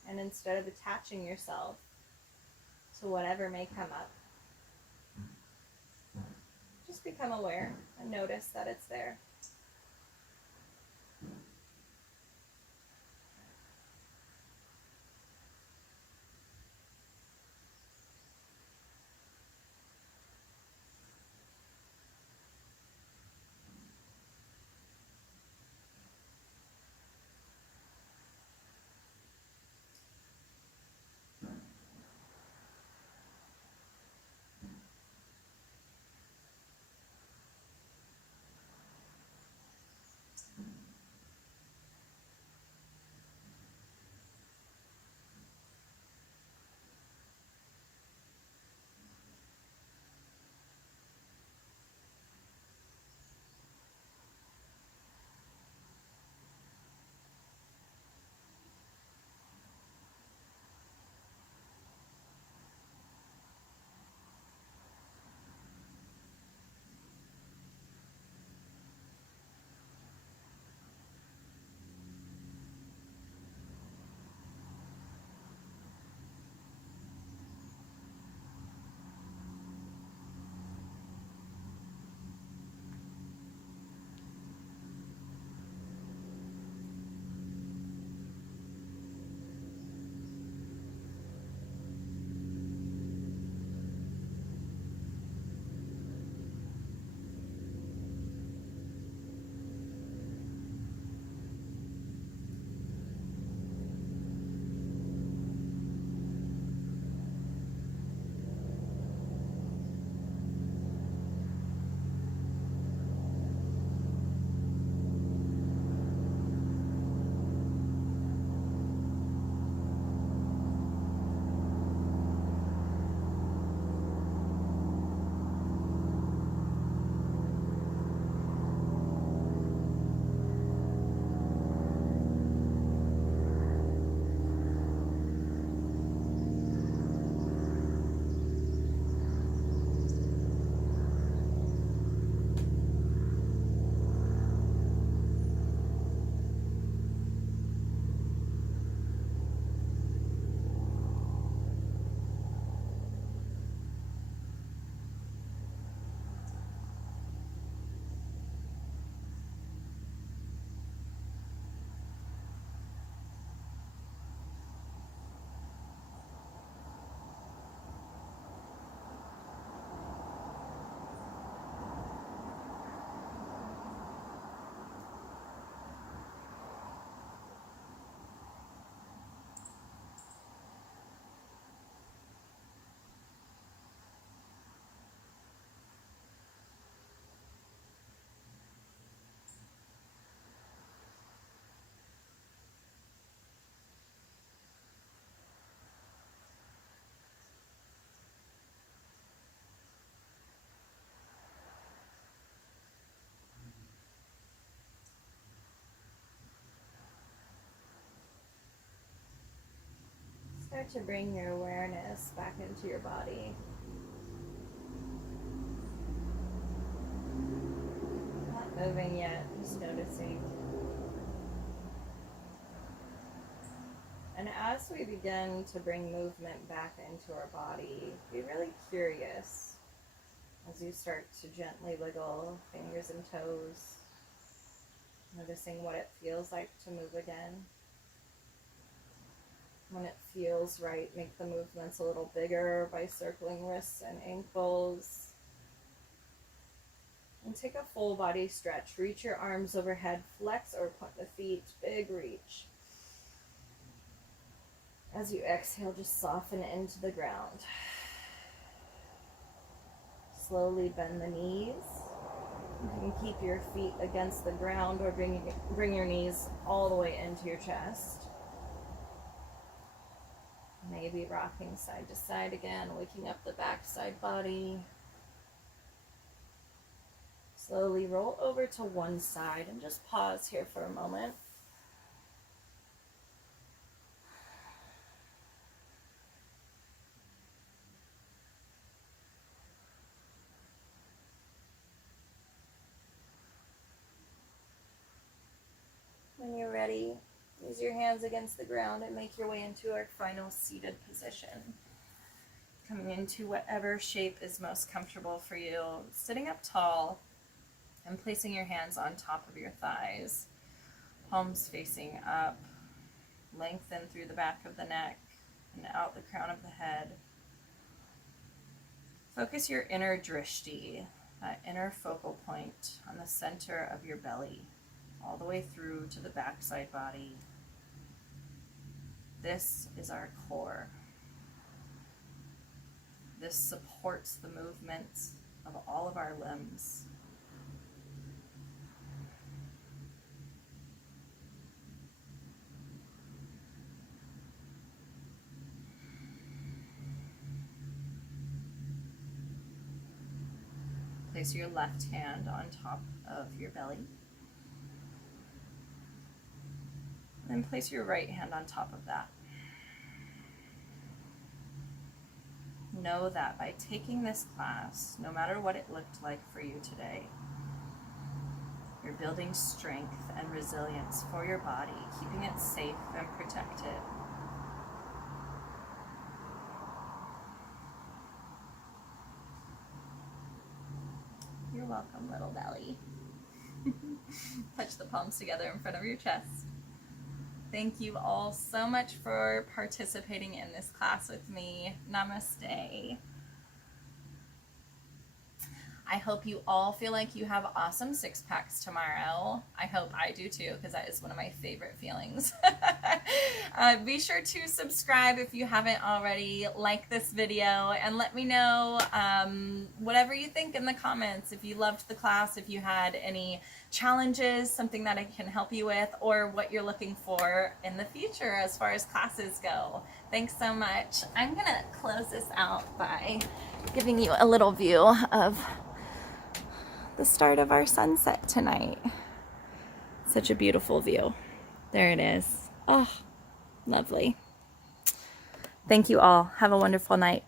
And instead of attaching yourself to whatever may come up, just become aware and notice that it's there. Start to bring your awareness back into your body. Not moving yet, just noticing. And as we begin to bring movement back into our body, be really curious as you start to gently wiggle fingers and toes, noticing what it feels like to move again. When it feels right, make the movements a little bigger by circling wrists and ankles. And take a full body stretch. Reach your arms overhead, flex or point the feet, big reach. As you exhale, just soften into the ground. Slowly bend the knees. You can keep your feet against the ground or bring your knees all the way into your chest. Maybe rocking side to side again, waking up the back side body. Slowly roll over to one side and just pause here for a moment. When you're ready, use your hands against the ground and make your way into our final seated position. Coming into whatever shape is most comfortable for you. Sitting up tall and placing your hands on top of your thighs. Palms facing up. Lengthen through the back of the neck and out the crown of the head. Focus your inner drishti, that inner focal point on the center of your belly, all the way through to the backside body. This is our core. This supports the movements of all of our limbs. Place your left hand on top of your belly. Then place your right hand on top of that. Know that by taking this class, no matter what it looked like for you today, you're building strength and resilience for your body, keeping it safe and protected. You're welcome, little belly. Touch the palms together in front of your chest. Thank you all so much for participating in this class with me. Namaste. I hope you all feel like you have awesome six packs tomorrow. I hope I do too, because that is one of my favorite feelings. Be sure to subscribe if you haven't already, like this video, and let me know whatever you think in the comments. If you loved the class, if you had any challenges, something that I can help you with, or what you're looking for in the future as far as classes go. Thanks so much. I'm gonna close this out by giving you a little view of the start of our sunset tonight. Such a beautiful view. There it is. Oh, lovely. Thank you all. Have a wonderful night.